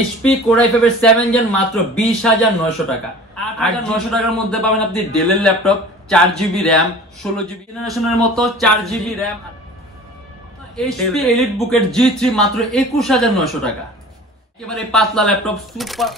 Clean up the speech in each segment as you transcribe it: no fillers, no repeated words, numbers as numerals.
HP Core i5 এর 7 gen মাত্র 20,900 টাকা। 8,900 টাকার মধ্যে পাবেন আপনি ডেলের ল্যাপটপ 4GB RAM 16GB জেনারেশনের মতো 4GB RAM HP EliteBook এর G3 মাত্র 21,900 টাকা। একেবারে পাতলা ল্যাপটপ সুপার।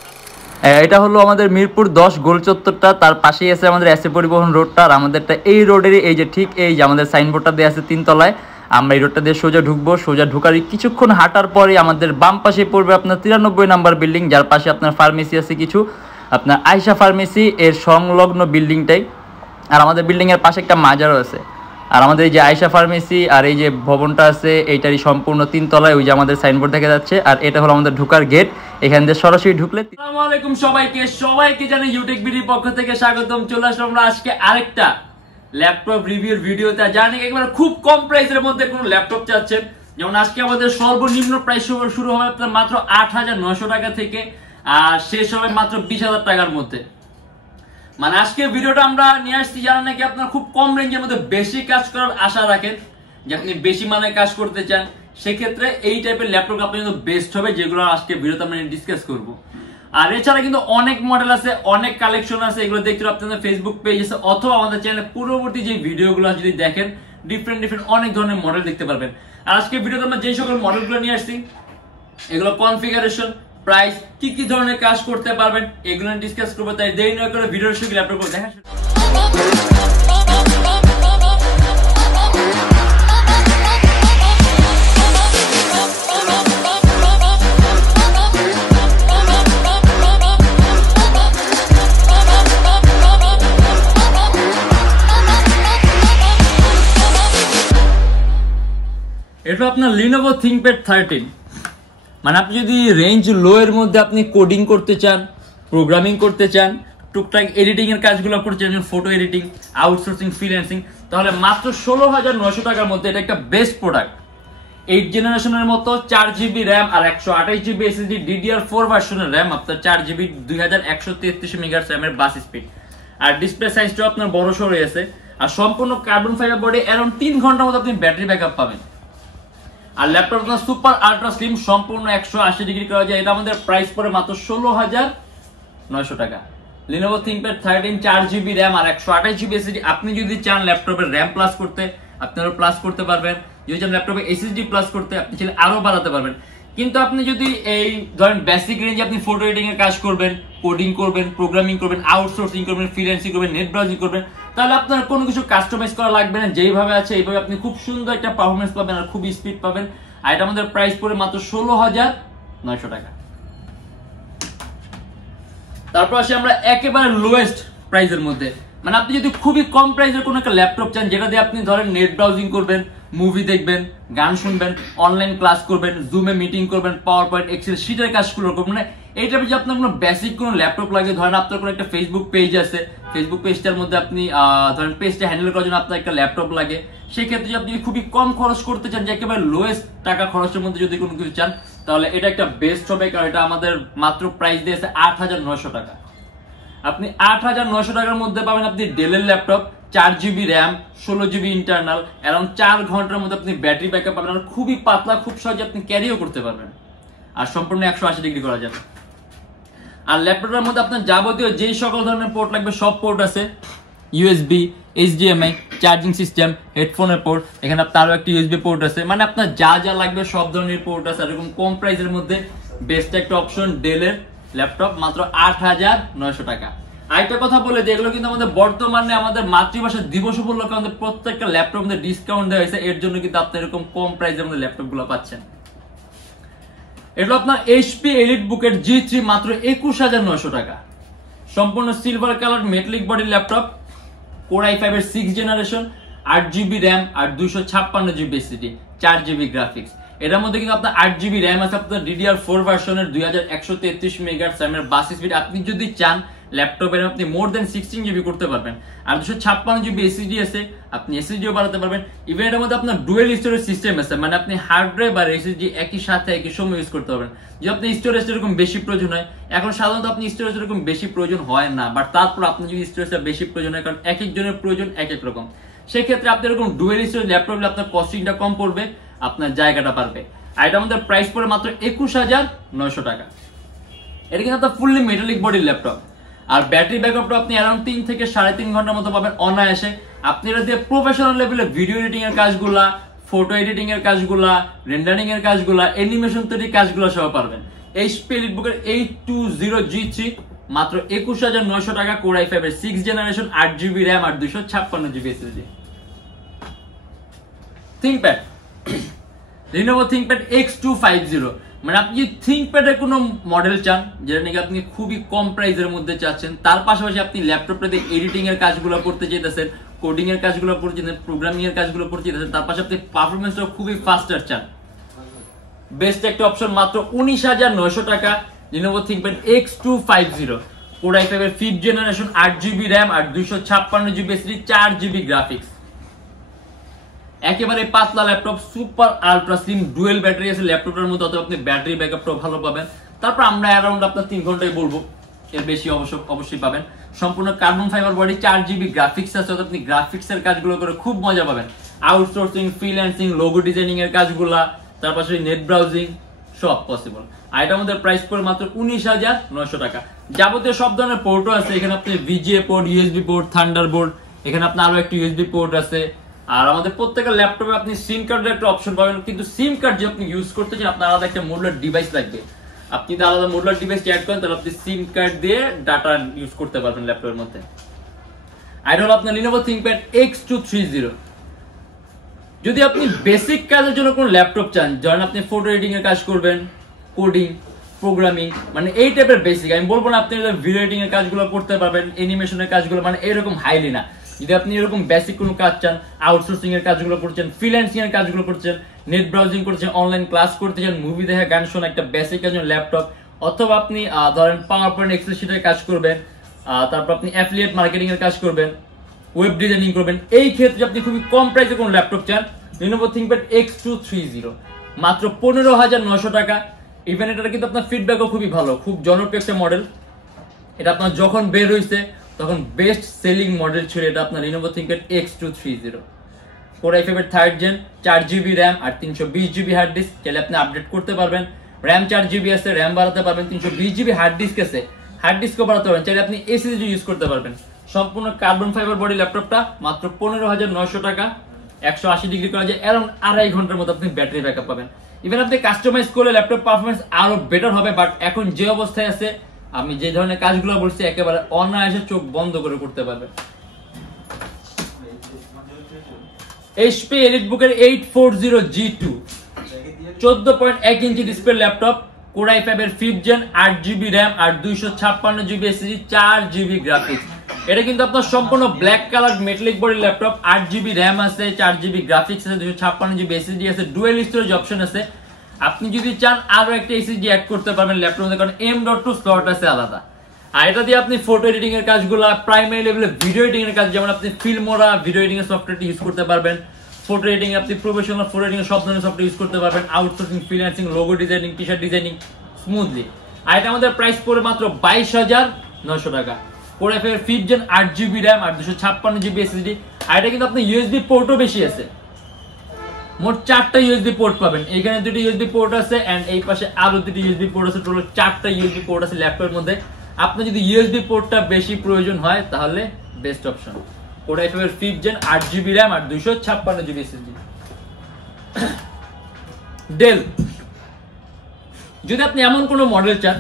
এটা হলো আমাদের মিরপুর 10 গোল চত্বরটা, তার পাশেই আছে আমাদের এসএ পরিবহন রোডটা। আর আমাদেরটা এই রোডেরই এই যে ঠিক এই যে আমাদের সাইনবোর্ডটা দেওয়া আছে 3 তলায়। আমরা এই রোডটা দিয়ে সোজা ঢুকবো, সোজা ঢুকারই কিছুক্ষণ হাঁটার পরে আমাদের বাম পাশে পড়বে আপনার 93 নাম্বার বিল্ডিং, যার পাশে আপনার ফার্মেসি আছে কিছু, আপনার আয়শা ফার্মেসি এর সংলগ্ন বিল্ডিংটাই। আর আমাদের বিল্ডিংয়ের পাশে একটা মাজারও আছে। আর আমাদের এই যে আয়শা ফার্মেসি আর এই যে ভবনটা আছে এইটারই সম্পূর্ণ 3 তলায়, ওই যে আমাদের সাইনবোর্ড দেখা যাচ্ছে। আর এটা হলো আমাদের ঢোকার গেট, এখান দিয়ে সরাসরি ঢুকলে। আসসালামু আলাইকুম সবাইকে জানাই ইউটেকবিডির পক্ষ থেকে স্বাগতম। চলে আসলাম আমরা আজকে আরেকটা ল্যাপটপ রিভিউর ভিডিওতে। জানি একেবারে খুব কম প্রাইসের মধ্যে কোনো ল্যাপটপ চাচ্ছেন, যেমন আজকে আমাদের সর্বনিম্ন প্রাইস শুরু হবে আপনার মাত্র 8,900 টাকা থেকে, আর শেষ হবে মাত্র 20,000 টাকার মধ্যে। মানে আজকের ভিডিওটা আমরা নিয়ে আসছি জানেন নাকি আপনার খুব কম রেঞ্জের মধ্যে বেশি কাজ করার আশা রাখেন, যে আপনি বেশি মানে কাজ করতে চান, সেক্ষেত্রে এই টাইপের ল্যাপটপ আপনার কিন্তু বেস্ট হবে, যেগুলো আজকে ভিডিওতে আমরা ডিসকাস করব। আর এছাড়া কিন্তু অনেক মডেল আছে, অনেক কালেকশন আছে, এগুলো দেখতে আপনাদের ফেসবুক পেজ আছে অথবা আমাদের চ্যানেলে পূর্ববর্তী যে ভিডিওগুলো যদি দেখেন ডিফারেন্ট অনেক ধরনের মডেল দেখতে পারবেন। আর আজকে ভিডিওতে আমরা যে সকল মডেলগুলো নিয়ে আসছি, এগুলো কনফিগারেশন, প্রাইস, কি ধরনের কাজ করতে পারবেন, এগুলো ডিসকাস করবো। তাই দেরি না করে ভিডিওর সঙ্গে ল্যাপটপ দেখা শুরু। এটা আপনার Lenovo ThinkPad 13। মানে আপনি যদি রেঞ্জ লো এর মধ্যে আপনি কোডিং করতে চান, প্রোগ্রামিং করতে চান, টুকটাক এডিটিং এর কাজগুলো করতে চান, ফটো এডিটিং, আউটসোর্সিং, ফ্রিল্যান্সিং, তাহলে মাত্র 16,900 টাকার মধ্যে এটা একটা বেস্ট প্রোডাক্ট। 8 জেনারেশনের মতো 4GB RAM আর 128GB SSD DDR4 ভার্সনের RAM, আপনার 4GB 2133 মেগাহার্টজ RAM এর বাস স্পিড। আর ডিসপ্লে সাইজটাও আপনার বড় সড়ো আছে। আর সম্পূর্ণ কার্বন ফাইবার বডি, অ্যারাউন্ড 3 ঘন্টার মতো আপনি ব্যাটারি ব্যাকআপ পাবেন। আর ল্যাপটপটা সুপার আল্ট্রা স্লিম, সম্পূর্ণ 180 ডিগ্রি করা যায়। এটা আমাদের প্রাইস পড়ে মাত্র 16,900 টাকা। Lenovo ThinkPad 13 4GB RAM আর 128GB SSD। আপনি যদি চান ল্যাপটপের RAM প্লাস করতে, আপনি আরো প্লাস করতে পারবেন। যদি চান ল্যাপটপে SSD প্লাস করতে, আপনি চাইলে আরো বাড়াতে পারবেন। কিন্তু আপনি যদি এই ধরেন বেসিক রেঞ্জে আপনি ফটো এডিটিং এর কাজ করবেন, কোডিং করবেন, প্রোগ্রামিং করবেন, আউটসোর্সিং করবেন, ফ্রিল্যান্সিং করবেন, নেট ব্রাউজিং করবেন, তাহলে আপনার কোনো কিছু কাস্টমাইজ করা লাগবে না। যেইভাবে আছে এইভাবে আপনি খুব সুন্দর একটা পারফরমেন্স পাবেন আর খুব স্পিড পাবেন। আর এটা আমাদের প্রাইস পড়ে মাত্র 16,900 টাকা। তারপর আসি আমরা একেবারে লোয়েস্ট প্রাইসের মধ্যে। মানে আপনি যদি খুবই কম প্রাইসের কোনো একটা ল্যাপটপ চান, যেটা দিয়ে আপনি ধরেন নেট ব্রাউজিং করবেন, মুভি দেখবেন, গান শুনবেন, অনলাইন ক্লাস করবেন, জুমে মিটিং করবেন, পাওয়ার পয়েন্ট, এক্সেল শিটের কাজগুলো করবেন, মানে এই টাইপের যে আপনার কোনো বেসিক কোনো ল্যাপটপ লাগে, ধরেন আপনার কোনো একটা ফেসবুক পেজ আছে, ফেসবুক পেজটার মধ্যে আপনি ধরেন পেজটা হ্যান্ডেল করার জন্য আপনার একটা ল্যাপটপ লাগে, সেক্ষেত্রে যদি আপনি খুবই কম খরচ করতে চান, যে একেবারে লোয়েস্ট টাকা খরচের মধ্যে যদি কোনো কিছু চান, তাহলে এটা একটা বেস্ট হবে। কারণ এটা আমাদের মাত্র প্রাইস দিয়েছে 8,900 টাকা। আপনি 8,900 টাকার মধ্যে পাবেন আপনি ডেলের laptop, 4GB RAM 16GB internal, around 4 ঘন্টার মধ্যে আপনি ব্যাটারি ব্যাকআপ পাবেন। আর খুবই পাতলা, খুব সহজে আপনি ক্যারিও করতে পারবেন। আর সম্পূর্ণ 180 ডিগ্রি করা যাবে। আর ল্যাপটপের মধ্যে আপনার যাবতীয় যেই সকল ধরনের পোর্ট লাগবে সব পোর্ট আছে। USB, HDMI, চার্জিং সিস্টেম, হেডফোনের পোর্ট, এখানে আপনার আরো একটা USB পোর্ট আছে। মানে আপনার যা যা লাগবে সব ধরনের পোর্ট আছে। এরকম কম প্রাইসের মধ্যে বেস্ট একটা অপশন ডেলের ল্যাপটপ, মাত্র 8,900 টাকা। আরেকটা কথা বলে যে এগুলো কিন্তু আমাদের বর্তমানে আমাদের মাতৃভাষা দিবস উপলক্ষে আমাদের প্রত্যেকটা ল্যাপটপ মধ্যে ডিসকাউন্ট দেওয়া হয়েছে। এর জন্য কিন্তু আপনি এরকম কম প্রাইসের মধ্যে ল্যাপটপ গুলো পাচ্ছেন। এটা আপনার HP EliteBook এর G3 মাত্র 21,900 টাকা। সম্পূর্ণ silver colour metallic body laptop, Core i5 এর 6 জেনারেশন, 8GB RAM আর 256GB SSD, 4GB গ্রাফিক্স। এটার মধ্যে কিন্তু আপনার 8GB RAM আছে, আপনার DDR4 ভার্সনের 2133 মেগাহার্টজ RAM এর বাস স্পিড। আপনি যদি চান ল্যাপটপের আপনি মোর দেন 16GB করতে পারবেন। আর 256GB SSD আছে, আপনি SSDও বাড়াতে পারবেন। ইভেন এর মধ্যে আপনার ডুয়েল স্টোরেজ সিস্টেম আছে, মানে আপনি হার্ড ড্রাইভ আর SSD একই সাথে একই সময় ইউজ করতে পারবেন। যদি আপনি স্টোরেজ এরকম বেশি প্রয়োজন হয়, এখন সাধারণত আপনি স্টোরেজ এরকম বেশি প্রয়োজন হয় না, বাট তারপর আপনি যদি স্টোরেজটা বেশি প্রয়োজন হয়, কারণ এক একজনের প্রয়োজন এক এক রকম, সেক্ষেত্রে আপনি এরকম ডুয়েল স্টোরেজ ল্যাপটপ আপনার কস্টিংটা কম পড়বে, আপনার জায়গাটা পারবে। আর এটা আমাদের প্রাইস পড়ে মাত্র 21,900 টাকা। এটা কিন্তু আপনার ফুললি মেটালিক বডির ল্যাপটপ। আর ব্যাটারি ব্যাকআপটা আপনি অ্যারাউন্ড 3 থেকে 3.5 ঘন্টার মতো পাবেন অনায়াসে। আপনি এটা দিয়ে প্রফেশনাল লেভেলে ভিডিও এডিটিং এর কাজগুলা, ফটো এডিটিং এর কাজগুলা, রেন্ডারিং এর কাজগুলা, অ্যানিমেশন তৈরির কাজগুলো সহ পারবেন। HP EliteBook 820G3 মাত্র 21,900 টাকা, Core i5 এর 6th জেনারেশন, 8GB RAM আর 256GB SSD। ThinkPad Lenovo ThinkPad X250, মানে আপনি যদি ThinkPad এর কোনো মডেল চান যেটা নাকি আপনি খুবই কম প্রাইসের মধ্যে চাচ্ছেন, তার পাশাপাশি আপনি ল্যাপটপটা দিয়ে এডিটিং এর কাজগুলো করতে চাইতেছেন, কোডিং এর কাজগুলো করতে চাইতেছেন, প্রোগ্রামিং এর কাজগুলো করতে চাইতেছেন, তার পাশে আপনি পারফরম্যান্সটা খুবই ফাস্টার চান, বেস্ট একটা অপশন মাত্র 19,900 টাকা Lenovo ThinkPad X250, Core i5 এর 5th জেনারেশন, 8GB RAM আর 256GB SSD, 4GB গ্রাফিক্স। একেবারে পাতলা laptop, super ultra slim dual battery আছে ল্যাপটপের মধ্যে, অথবা আপনি ব্যাটারি ব্যাকআপটাও ভালো পাবেন। তারপর আমরা অ্যারাউন্ড আপনার 3 ঘন্টায় বলবো, এর বেশি অবশ্যই পাবেন। সম্পূর্ণ carbon fibre body, 4GB graphics আছে, অর্থাৎ আপনি গ্রাফিক্স এর কাজগুলো করে খুব মজা পাবেন। আউটসোর্সিং, ফ্রিল্যান্সিং, লোগো ডিজাইনিং এর কাজগুলা, তার পাশে নেট ব্রাউজিং সব পসিবল। আর এটা আমাদের প্রাইস পড়ে মাত্র 19,900 টাকা। যাবতীয় সব ধরনের পোর্টও আছে এখানে, আপনি VGA port, USB port, Thunderbolt, এখানে আপনার আরো একটা USB পোর্ট আছে। আর আমাদের প্রত্যেকটা ল্যাপটপে আপনি সিম কার্ডের একটা অপশন পাবেন, কিন্তু সিম কার্ড যে আপনি ইউজ করতে চান আপনার আলাদা একটা মডুলার ডিভাইস লাগবে। আপনি যদি আলাদা মডুলার ডিভাইস অ্যাড করেন তাহলে আপনি সিম কার্ড দিয়ে ডাটা ইউজ করতে পারবেন ল্যাপটপের মধ্যে। আর হলো আপনার Lenovo ThinkPad X230। যদি আপনি বেসিক কাজের জন্য কোনো ল্যাপটপ চান, ধরেন আপনি ফটো এডিটিং এর কাজ করবেন, কোডিং, প্রোগ্রামিং, মানে এই টাইপের বেসিক, আমি বলবো না আপনি ভিডিও এডিটিং এর কাজগুলো করতে পারবেন, অ্যানিমেশনের কাজগুলো, মানে এরকম হাইলি না। যদি আপনি এরকম বেসিক কোনো কাজ চান, আউটসোর্সিং এর কাজগুলো করছেন, ফ্রিল্যান্সিং এর কাজগুলো করছেন, নেট ব্রাউজিং করছেন, অনলাইন ক্লাস করতে চান, মুভি দেখা, গান শোনা, একটা বেসিক কাজ ল্যাপটপ, অথবা আপনি ধরেন পাওয়ার পয়েন্ট, এক্সেল শিটের কাজ করবেন, তারপর আপনি অ্যাফিলিয়েট মার্কেটিং এর কাজ করবেন, ওয়েব ডিজাইনিং করবেন, এই ক্ষেত্রে আপনি খুবই কম প্রাইসে কোনো ল্যাপটপ চান, Lenovo ThinkPad X230 মাত্র 15,900 টাকা। ইভেন এটার কিন্তু আপনার ফিডব্যাকও খুবই ভালো, খুব জনপ্রিয় একটা মডেল। এটা আপনার যখন বের হয়েছে তখন বেস্ট সেলিং মডেল ছিল এটা আপনার Lenovo ThinkPad X230। Core i5 এর 3rd জেন, 4GB RAM আর 320GB হার্ড ডিস্ক, চাইলে আপনি আপডেট করতে পারবেন। RAM 4GB আছে, RAM বাড়াতে পারবেন, 320GB হার্ড ডিস্ক আছে, হার্ড ডিস্কও বাড়াতে পারবেন, চাইলে আপনি SSD ইউজ করতে পারবেন। সম্পূর্ণ কার্বন ফাইবার বডি ল্যাপটপটা মাত্র 15,900 টাকা। 180 ডিগ্রি করা যায়, অ্যারাউন্ড 2.5 ঘন্টার মতো আপনি ব্যাটারি ব্যাকআপ পাবেন। ইভেন আপনি কাস্টমাইজ করলে ল্যাপটপ পারফরম্যান্স আরো বেটার হবে, বাট এখন যে অবস্থায় আছে আমি যে ধরনের কাজগুলো বলছি একেবারে অনায়াসে চোখ বন্ধ করে করতে পারবেন। HP EliteBook 840G2 14.1 inch display laptop, Core i5 এর 5th জেন, 8GB RAM আর 256GB SSD, 4GB গ্রাফিক্স। এটা কিন্তু আপনার সম্পূর্ণ black colour metallic body laptop, 8GB RAM আছে, 4GB গ্রাফিক্স আছে, 256GB SSD আছে, ডুয়াল স্টোরেজ অপশন আছে। আপনি যদি চান আরো একটা SSD অ্যাড করতে পারবেন ল্যাপটপের মধ্যে, কারণ M.2 স্লট আছে আলাদা। আর এটা দিয়ে আপনি ফটো এডিটিং এর কাজগুলো, প্রাইমারি লেভেলে ভিডিও এডিটিং এর কাজ, যেমন আপনি ফিল্মোরা ভিডিও এডিটিং এর সফটওয়্যারটি ইউজ করতে পারবেন, ফটো এডিটিং আপনি প্রফেশনাল ফটো এডিটিং সব ধরনের সফটওয়্যার ইউজ করতে পারবেন, outsourcing, freelancing, logo designing, T-shirt designing smoothly. আর এটা আমাদের প্রাইস পড়ে মাত্র 22,900 টাকা। Core i5 এর 5th জেন, 8GB RAM আর 256GB SSD। আর এটা কিন্তু আপনি USB পোর্টও বেশি আছে, মোট 4টা USB পোর্ট পাবেন। এখানে 2টি USB পোর্ট আছে এন্ড এই পাশে আরো 2টি USB পোর্ট আছে, টোটাল 4টা USB পোর্ট আছে ল্যাপটপের মধ্যে। আপনি যদি USB পোর্টটা বেশি প্রয়োজন হয় তাহলে বেস্ট অপশন Core i5 এর 5th জেন, 8GB RAM আর 256GB SSD। Dell, যদি আপনি এমন কোনো মডেল চান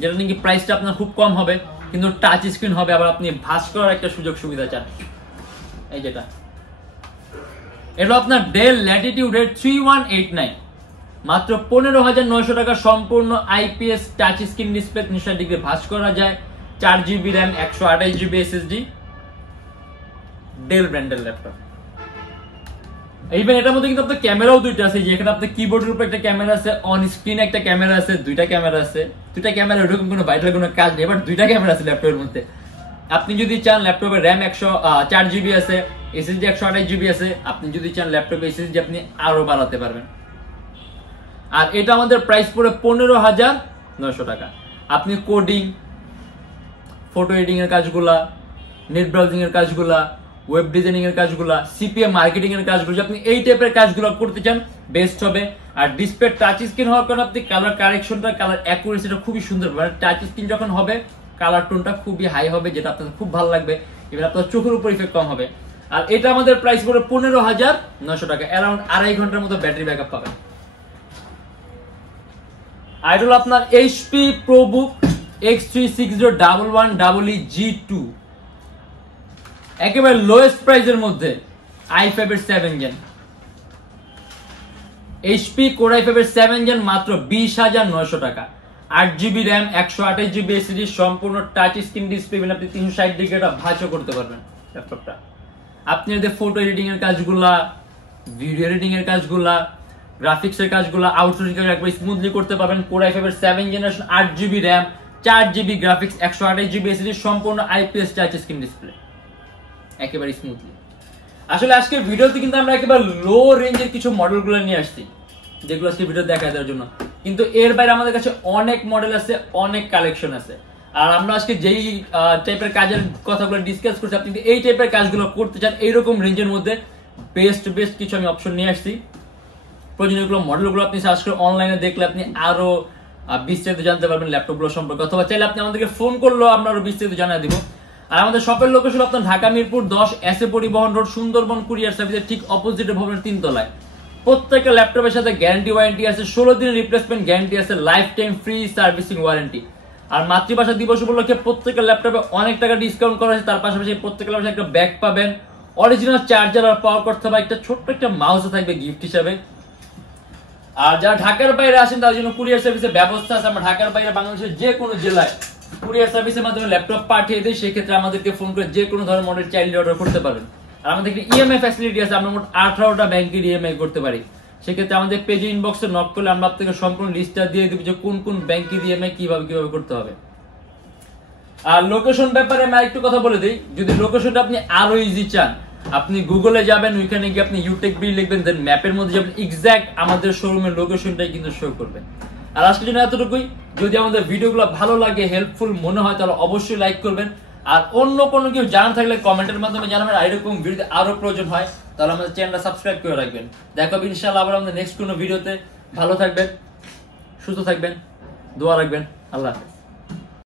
যেটা নাকি প্রাইসটা আপনার খুব কম হবে কিন্তু টাচ স্ক্রিন হবে, আবার আপনি ভাঁজ করার একটা সুযোগ সুবিধা চান, এই যেটা এটা আপনার Dell Latitude 3189 মাত্র 15,900 টাকা। সম্পূর্ণ IPS touch screen display, 360 degree ভাঁজ করা যায়, 4GB RAM 128GB SSD, Dell ব্র্যান্ডের ল্যাপটপ। ইভেন এটার মধ্যে কিন্তু আপনার ক্যামেরাও দুইটা আছে, যেখানে আপনার কিবোর্ডের উপর একটা ক্যামেরা আছে, অন স্ক্রিন একটা ক্যামেরা আছে, দুইটা ক্যামেরা আছে। দুইটা ক্যামেরা এরকম কোনো ভাইটাল কোনো কাজ নেই, বাট দুইটা ক্যামেরা আছে ল্যাপটপের মধ্যে। আপনি যদি চান ল্যাপটপে RAM 4GB আছে, SSD 128GB আছে, আপনি যদি চান ল্যাপটপে SSD আপনি আরো বাড়াতে পারবেন। আর এটা আমাদের প্রাইস পড়ে 15,900 টাকা। আপনি কোডিং, ফটো এডিটিং এর কাজগুলা, নেট ব্রাউজিং এর কাজগুলা, ওয়েব ডিজাইনিং এর কাজগুলো, সিপিএম মার্কেটিং এর কাজগুলো, আপনি এই টাইপের কাজগুলো করতে চান বেস্ট হবে। আর ডিসপ্লে টাচ স্ক্রিন হওয়ার কারণে আপনি কালার কারেকশনটা, কালার অ্যাকুরেসিটা খুবই সুন্দর, মানে টাচ স্ক্রিন যখন হবে কালার টোনটা খুবই হাই হবে, যেটা আপনাদের খুব ভালো লাগবে, এবার আপনার চোখের উপর ইফেক্ট কম হবে। আর এটা আমাদের প্রাইস পড়ে 15,900 টাকা, অ্যারাউন্ড 2.5 ঘন্টার মতো ব্যাটারি ব্যাকআপ পাবেন। আর এটা হলো আপনার এইচপি প্রোবুক X36011EE G2, একেবারে লোয়েস্ট প্রাইসের মধ্যে i5 এর 7 জেন, এইচপি কোর i5 এর 7 জেন মাত্র 20,900 টাকা, 8GB RAM, 128GB SSD, সম্পূর্ণ টাচ স্ক্রিন ডিসপ্লে, আপনি 360 ডিগ্রি এটা ভাঁজও করতে পারবেন ল্যাপটপটা। আপনি যদি ফটো এডিটিং এর কাজগুলা, ভিডিও এডিটিং এর কাজগুলা, গ্রাফিক্স এর কাজগুলা, আউটসোর্সিং এর একবার স্মুথলি করতে পারবেন। কোর i5 এর 7 generation, 8GB RAM, 4GB graphics, 128GB SSD, সম্পূর্ণ IPS টাচ স্ক্রিন ডিসপ্লে, একেবারে স্মুথলি। আসলে আজকের ভিডিওতে কিন্তু আমরা একেবারে লো রেঞ্জের কিছু মডেলগুলো নিয়ে আসছি, যেগুলো আজকে ভিডিও দেখা দেওয়ার জন্য, কিন্তু এর বাইরে আমাদের কাছে অনেক মডেল আছে, অনেক কালেকশন আছে। আর আমরা আজকে যেই টাইপের কাজের কথাগুলো ডিসকাস করছি, আপনি এই টাইপের কাজগুলো করতে চান এইরকম রেঞ্জের মধ্যে বেস্ট কিছু আমি অপশন নিয়ে আসছি। প্রয়োজনীয় মডেলগুলো আপনি সার্চ করে অনলাইনে দেখলে আপনি আরো বিস্তারিত জানতে পারবেন ল্যাপটপগুলো সম্পর্কে, অথবা চাইলে আপনি আমাদেরকে ফোন করলেও আমরা আরো বিস্তারিত জানিয়ে দিব। আর আমাদের শপের লোকেশন আপনার ঢাকা মিরপুর 10 এসএ পরিবহন রোড, সুন্দরবন কুরিয়ার সার্ভিসের ঠিক অপোজিটে ভবনের 3 তলায়। প্রত্যেকটা ল্যাপটপের সাথে গ্যারান্টি ওয়ারেন্টি আছে, 16 দিনের রিপ্লেসমেন্ট গ্যারান্টি আছে, lifetime free servicing warranty. আর মাতৃভাষা দিবস উপলক্ষে প্রত্যেকটা ল্যাপটপে অনেক টাকা ডিসকাউন্ট করা হয়েছে, তার পাশাপাশি প্রত্যেকটা ল্যাপটপে একটা ব্যাগ পাবেন, অরিজিনাল চার্জার আর পাওয়ার করতে হবে, একটা ছোট্ট একটা মাউসও থাকবে গিফট হিসাবে। আর যারা ঢাকার বাইরে আসেন তাদের জন্য কুরিয়ার সার্ভিসের ব্যবস্থা আছে। আমরা ঢাকার বাইরে বাংলাদেশের যে কোনো জেলায় কুরিয়ার সার্ভিসের মাধ্যমে ল্যাপটপ পাঠিয়ে দিই, সেক্ষেত্রে আমাদেরকে ফোন করে যে কোনো ধরনের মডেল চাইল্ড অর্ডার করতে পারবেন। আর আমাদের একটা ইএমআই ফ্যাসিলিটি আছে, আমরা মোট 18টা ব্যাংকের ইএমআই করতে পারি। সেক্ষেত্রে আমাদের পেজে ইনবক্সে নক করলে আমরা আপনাকে সম্পূর্ণ লিস্টটা দিয়ে দেব যে কোন কোন ব্যাংকের ইএমআই কিভাবে করতে হবে। আর লোকেশন ব্যাপারে আমি আরেকটু কথা বলে দিই, যদি লোকেশনটা আপনি আরো ইজি চান, আপনি গুগলে যাবেন, ওইখানে গিয়ে আপনি Youtechbd লিখবেন, দেন ম্যাপের মধ্যে যাবেন, এক্সাক্ট আমাদের শোরুমের লোকেশনটাই কিন্তু শো করবে। আর আজকের জন্য এতটুকুই। যদি আমাদের ভিডিওগুলো ভালো লাগে, হেল্পফুল মনে হয়, তাহলে অবশ্যই লাইক করবেন। আর অন্য কোনো কেউ জানা থাকলে কমেন্টের মাধ্যমে জানাবেন। আর এরকম ভিডিও আরো প্রয়োজন হয় তাহলে আমাদের চ্যানেলটা সাবস্ক্রাইব করে রাখবেন। দেখা হবে ইনশাআল্লাহ আবার আমাদের নেক্সট কোনো ভিডিওতে। ভালো থাকবেন, সুস্থ থাকবেন, দোয়া রাখবেন। আল্লাহ হাফেজ।